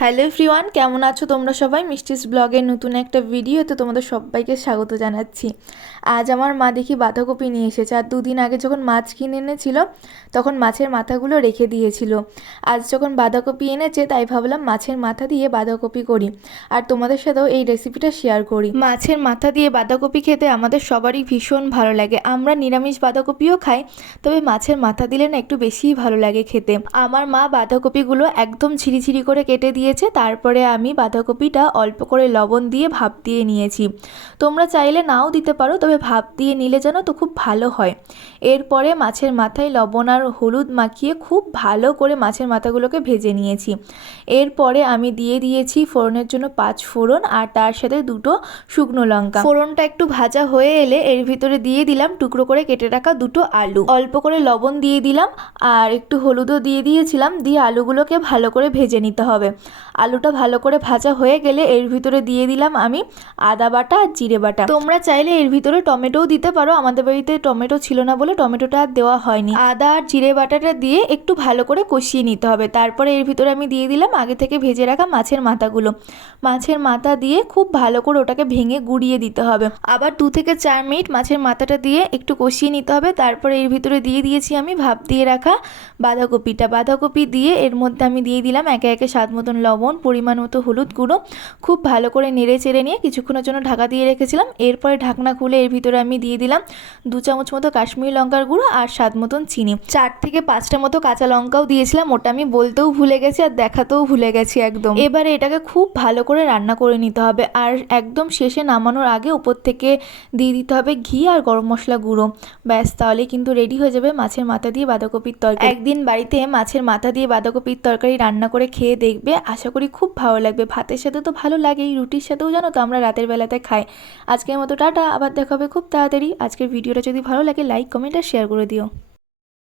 Hello everyone, কেমন আছো তোমরা সবাই? মিষ্টিস ব্লগের নতুন একটা ভিডিওতে তোমাদের সবাইকে স্বাগত জানাচ্ছি। আজ আমার মা দেখি বাঁধাকপি নিয়ে এসেছে। আর দুদিন আগে যখন মাছ কিনে এনেছিল তখন মাছের মাথাগুলো রেখে দিয়েছিল। আজ যখন বাঁধাকপি এনেছে তাই ভাবলাম মাছের মাথা দিয়ে বাঁধাকপি করি আর তোমাদের সাথেও এই রেসিপিটা শেয়ার করি। মাছের মাথা দিয়ে বাঁধাকপি খেতে আমাদের সবারই ভীষণ ভালো লাগে। আমরা নিরামিষ বাঁধাকপিও খাই, তবে মাছের মাথা দিলে না একটু বেশিই ভালো লাগে খেতে। আমার মা বাঁধাকপিগুলো একদম ঝিরিঝিরি করে কেটে দিয়েছে। তারপরে আমি বাঁধাকপিটা অল্প করে লবণ দিয়ে ভাপ দিয়ে নিয়েছি। তোমরা চাইলে নাও দিতে পারো, তবে ভাপ দিয়ে নিলে যেন তো খুব ভালো হয়। এরপরে মাছের মাথায় লবণ আর হলুদ মাখিয়ে খুব ভালো করে মাছের মাথাগুলোকে ভেজে নিয়েছি। এরপরে আমি দিয়ে দিয়েছি ফোড়নের জন্য 5 ফোড়ন আর তার সাথে 2টো শুকনো লঙ্কা। ফোড়নটা একটু ভাজা হয়ে এলে এর ভিতরে দিয়ে দিলাম টুকরো করে কেটে রাখা 2টো আলু। অল্প করে লবণ দিয়ে দিলাম আর একটু হলুদও দিয়ে দিয়েছিলাম। দিয়ে আলুগুলোকে ভালো করে ভেজে নিতে হবে। আলুটা ভালো করে ভাজা হয়ে গেলে এর ভিতরে দিয়ে দিলাম আমি আদা বাটা আর জিরে বাটা। তোমরা চাইলে এর ভিতরে টমেটোও দিতে পারো, আমাদের বাড়িতে টমেটো ছিল না বলে টমেটোটা আর দেওয়া হয়নি। আদা আর জিরে বাটাটা দিয়ে একটু ভালো করে কষিয়ে নিতে হবে। তারপরে এর ভিতরে আমি দিয়ে দিলাম আগে থেকে ভেজে রাখা মাছের মাথাগুলো। মাছের মাথা দিয়ে খুব ভালো করে ওটাকে ভেঙে গুঁড়িয়ে দিতে হবে। আবার 2 থেকে 4 মিনিট মাছের মাথাটা দিয়ে একটু কষিয়ে নিতে হবে। তারপরে এর ভিতরে দিয়ে দিয়েছি আমি ভাপ দিয়ে রাখা বাঁধাকপি দিয়ে এর মধ্যে আমি দিয়ে দিলাম একে একে স্বাদ মতন লবণ, পরিমাণ মতো হলুদ গুঁড়ো। খুব ভালো করে নেড়ে চেড়ে নিয়ে কিছুক্ষণের জন্য ঢাকা দিয়ে রেখেছিলাম। এরপরে ঢাকনা খুলে এর ভিতরে আমি দিয়ে দিলাম 2 চামচ মতো কাশ্মীরি লঙ্কার গুঁড়ো আর স্বাদ মতন চিনি। 4 থেকে 5টা মতো কাঁচা লঙ্কাও দিয়েছিলাম, ওটা আমি বলতেও ভুলে গেছি আর দেখাতেও ভুলে গেছি একদম। এবারে এটাকে খুব ভালো করে রান্না করে নিতে হবে আর একদম শেষে নামানোর আগে উপর থেকে দিয়ে দিতে হবে ঘি আর গরম মশলা গুঁড়ো। ব্যাস, তাহলে কিন্তু রেডি হয়ে যাবে মাছের মাথা দিয়ে বাঁধাকপির তরকারি। একদিন বাড়িতে মাছের মাথা দিয়ে বাঁধাকপির তরকারি রান্না করে খেয়ে দেখবে, আশা করি খুব ভালো লাগবে। ভাতের সাথে তো ভালো লাগেই, রুটির সাথেও জানো তো আমরা রাতের বেলাতে খাই। আজকের মতো টাটা, আবার দেখা হবে খুব তাড়াতাড়ি। আজকের ভিডিওটা যদি ভালো লাগে লাইক, কমেন্ট আর শেয়ার করে দিও।